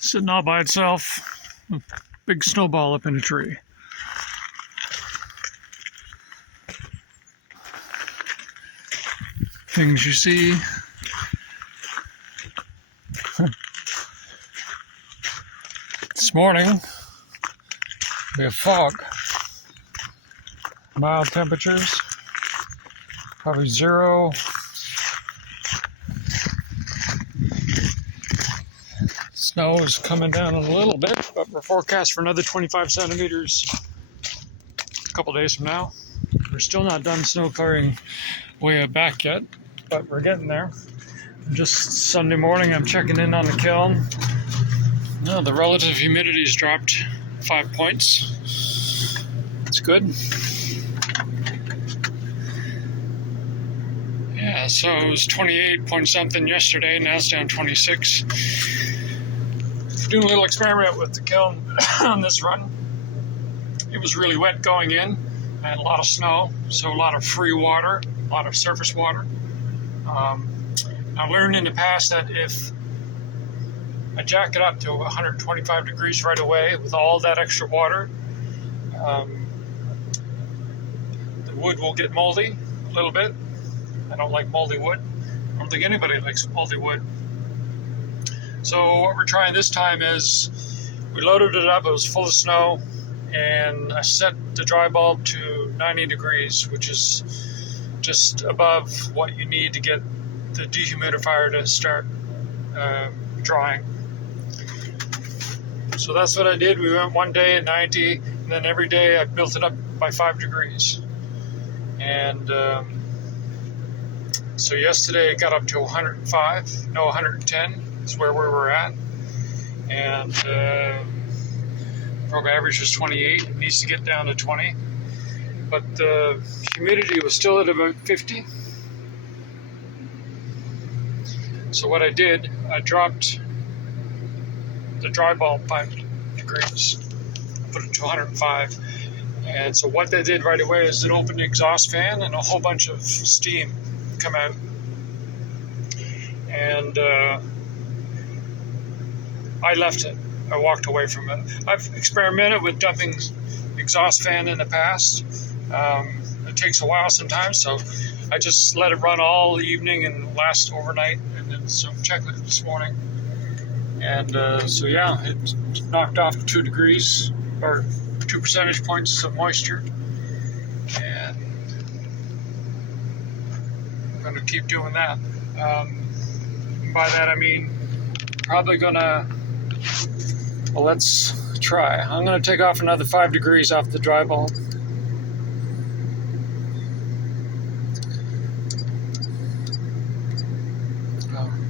Sitting all by itself, a big snowball up in a tree. Things you see. This morning, we have fog. Mild temperatures, probably 0. Snow is coming down a little bit, but we're forecast for another 25 centimeters a couple days from now. We're still not done snow clearing way back yet, but we're getting there. Just Sunday morning, I'm checking in on the kiln. No, the relative humidity's dropped 5 points. It's good. Yeah, so it was 28 point something yesterday, now it's down 26. Doing a little experiment with the kiln on this run. It was really wet going in, and a lot of snow, so a lot of free water, a lot of surface water. I learned in the past that if I jack it up to 125 degrees right away with all that extra water, the wood will get moldy a little bit. I don't like moldy wood. I don't think anybody likes moldy wood. So what we're trying this time is we loaded it up, it was full of snow, and I set the dry bulb to 90 degrees, which is just above what you need to get the dehumidifier to start drying. So that's what I did. We went one day at 90, and then every day I built it up by 5 degrees. And so yesterday it got up to 110 is where we were at. And program average was 28. It needs to get down to 20. But the humidity was still at about 50. So what I did, I dropped the dry bulb 5 degrees, put it to 105. And so what they did right away is it opened the exhaust fan and a whole bunch of steam come out. And I left it. I walked away from it. I've experimented with dumping exhaust fan in the past. It takes a while sometimes, so I just let it run all evening and last overnight, and then so checked it this morning. And so yeah, it knocked off 2 degrees or 2 percentage points of moisture. And I'm going to keep doing that. By that I mean probably gonna, well, let's try. I'm going to take off another 5 degrees off the dry bulb.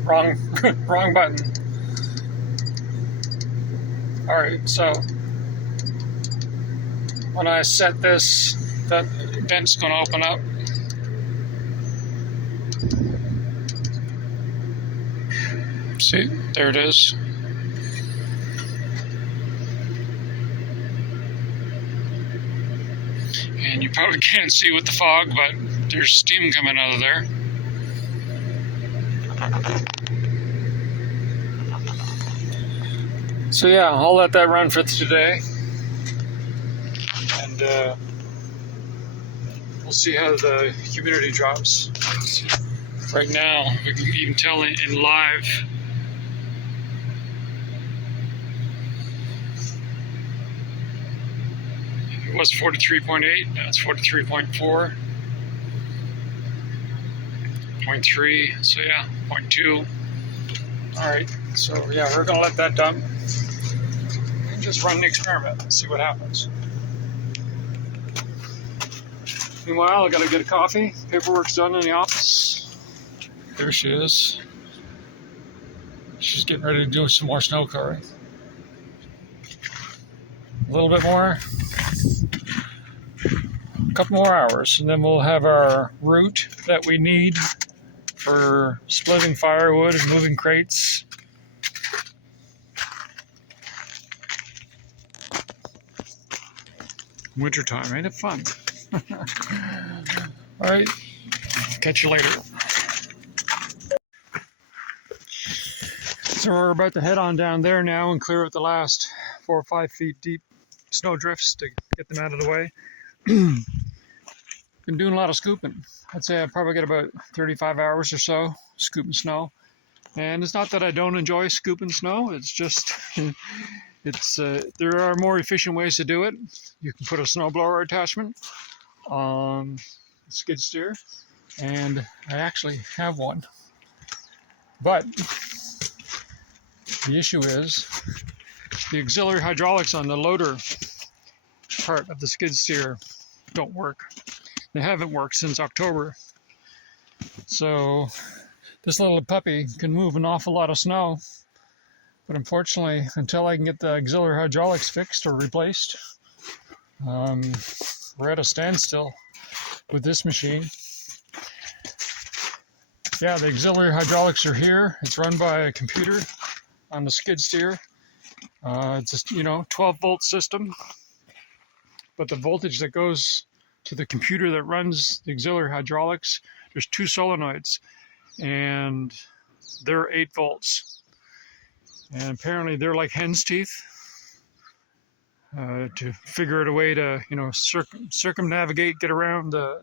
Wrong button. Alright, so when I set this, that vent's going to open up. See, there it is. And you probably can't see with the fog, but there's steam coming out of there. So yeah, I'll let that run for today, and we'll see how the humidity drops. Right now, we can even tell in live. It was 43.8, now it's 43.4, 0.3, so yeah, 0.2. Alright, so yeah, we're gonna let that dump. And just run the experiment and see what happens. Meanwhile, I gotta get a coffee. Paperwork's done in the office. There she is. She's getting ready to do some more snow clearing. A little bit more. A couple more hours, and then we'll have our route that we need for splitting firewood and moving crates. Wintertime, ain't it fun? All right, catch you later. So we're about to head on down there now and clear out the last 4 or 5 feet deep snow drifts to get them out of the way. Been doing a lot of scooping. I'd say I probably get about 35 hours or so scooping snow. And it's not that I don't enjoy scooping snow. It's just, there are more efficient ways to do it. You can put a snowblower attachment on the skid steer, and I actually have one. But the issue is the auxiliary hydraulics on the loader part of the skid steer don't work. They haven't worked since October. So this little puppy can move an awful lot of snow. But unfortunately, until I can get the auxiliary hydraulics fixed or replaced, we're at a standstill with this machine. Yeah, the auxiliary hydraulics are here. It's run by a computer on the skid steer. It's just, 12-volt system. But the voltage that goes to the computer that runs the auxiliary hydraulics, there's 2 solenoids, and they're 8 volts. And apparently they're like hen's teeth to figure out a way to, circumnavigate, get around the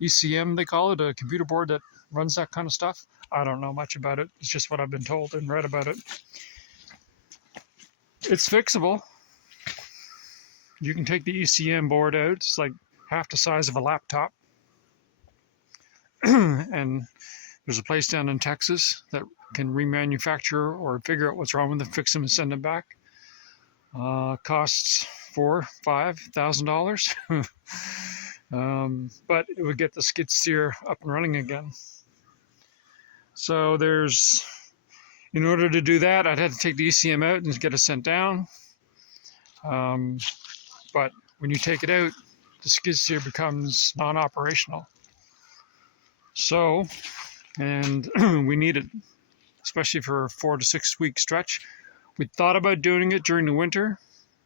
ECM, they call it, a computer board that runs that kind of stuff. I don't know much about it. It's just what I've been told and read about it. It's fixable. You can take the ECM board out. It's like half the size of a laptop. And there's a place down in Texas that can remanufacture or figure out what's wrong with them, fix them, and send them back. Costs $4,000-$5,000. But it would get the skid steer up and running again. So in order to do that, I'd have to take the ECM out and get it sent down. But when you take it out, the skid steer becomes non-operational. So, and we need it, especially for a 4 to 6 week stretch. We thought about doing it during the winter,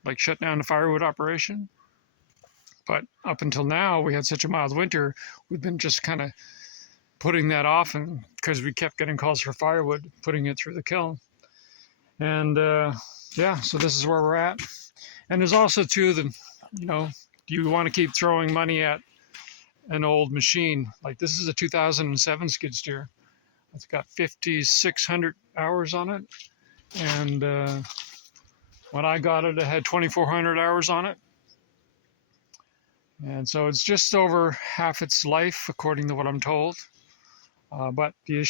like shut down the firewood operation. But up until now, we had such a mild winter, we've been just kind of putting that off, and because we kept getting calls for firewood, putting it through the kiln. And so this is where we're at. And there's also too do you want to keep throwing money at an old machine? Like this is a 2007 skid steer. It's got 5,600 hours on it. And when I got it, it had 2,400 hours on it. And so it's just over half its life, according to what I'm told. But the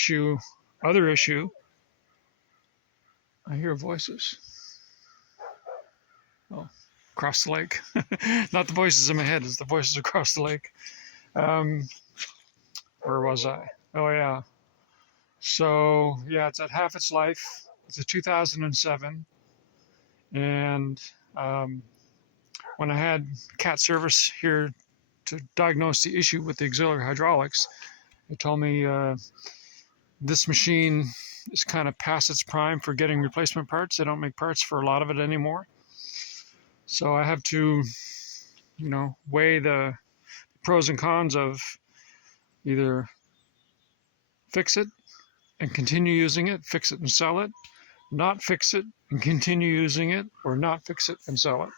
other issue, I hear voices. Oh, across the lake. Not the voices in my head, it's the voices across the lake. Where was I? Oh, yeah. So, yeah, it's at half its life. It's a 2007. And when I had CAT service here to diagnose the issue with the auxiliary hydraulics, they told me this machine is kind of past its prime for getting replacement parts. They don't make parts for a lot of it anymore. So I have to, weigh the pros and cons of either fix it and continue using it, fix it and sell it, not fix it and continue using it, or not fix it and sell it.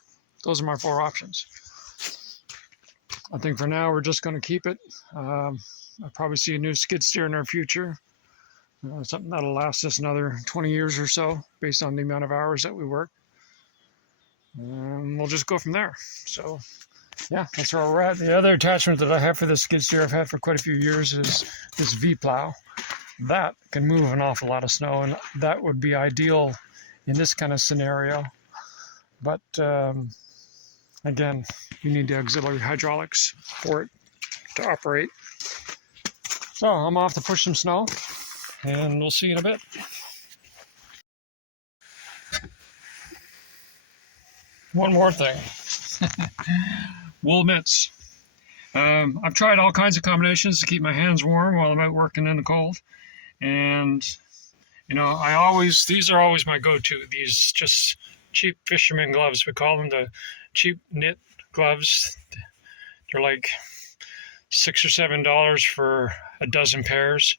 Those are my 4 options. I think for now we're just going to keep it. I'll probably see a new skid steer in our future. Something that'll last us another 20 years or so, based on the amount of hours that we work. We'll just go from there. So, yeah, that's where we're at. The other attachment that I have for this skid steer I've had for quite a few years is this V-plow. That can move an awful lot of snow, and that would be ideal in this kind of scenario. But, again, you need the auxiliary hydraulics for it to operate. So I'm off to push some snow, and we'll see you in a bit. One more thing. Wool mitts. I've tried all kinds of combinations to keep my hands warm while I'm out working in the cold. And, these are always my go-to. These just cheap fisherman gloves. We call them the cheap knit gloves. They're like $6 or $7 for a dozen pairs.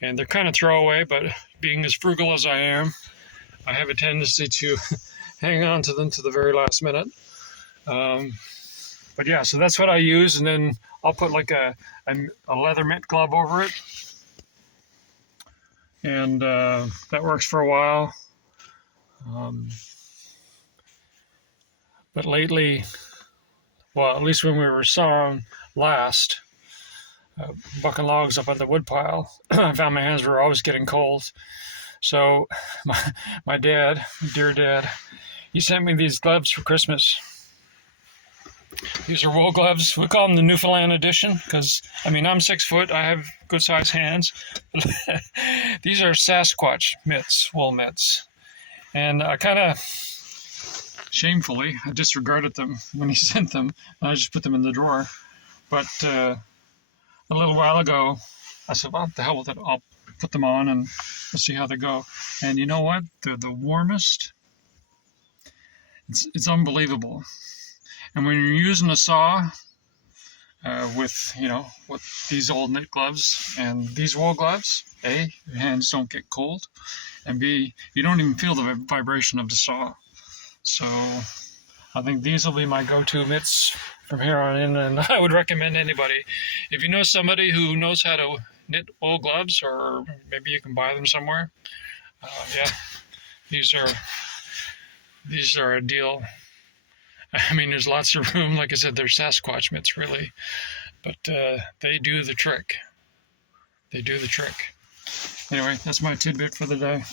And they're kind of throwaway, but being as frugal as I am, I have a tendency to hang on to them to the very last minute. But yeah, so that's what I use, and then I'll put like a leather mitt glove over it, and that works for a while. But lately, well, at least when we were sawing last, bucking logs up at the woodpile, I found my hands were always getting cold. So my dad, dear dad, he sent me these gloves for Christmas. These are wool gloves. We call them the Newfoundland edition because, I mean, I'm 6 foot. I have good sized hands. These are Sasquatch mitts, wool mitts. And I kind of shamefully, I disregarded them when he sent them. I just put them in the drawer. But a little while ago, I said, well, what the hell with it? I'll put them on and let's see how they go. And you know what? They're the warmest. It's unbelievable. And when you're using a saw with these old knit gloves and these wool gloves, A, your hands don't get cold, and B, you don't even feel the vibration of the saw. So I think these will be my go-to mitts from here on in, and I would recommend anybody, if you know somebody who knows how to knit wool gloves, or maybe you can buy them somewhere, yeah, these are a deal. I mean, there's lots of room. Like I said, they're Sasquatch mitts, really. But they do the trick. They do the trick. Anyway, that's my tidbit for the day.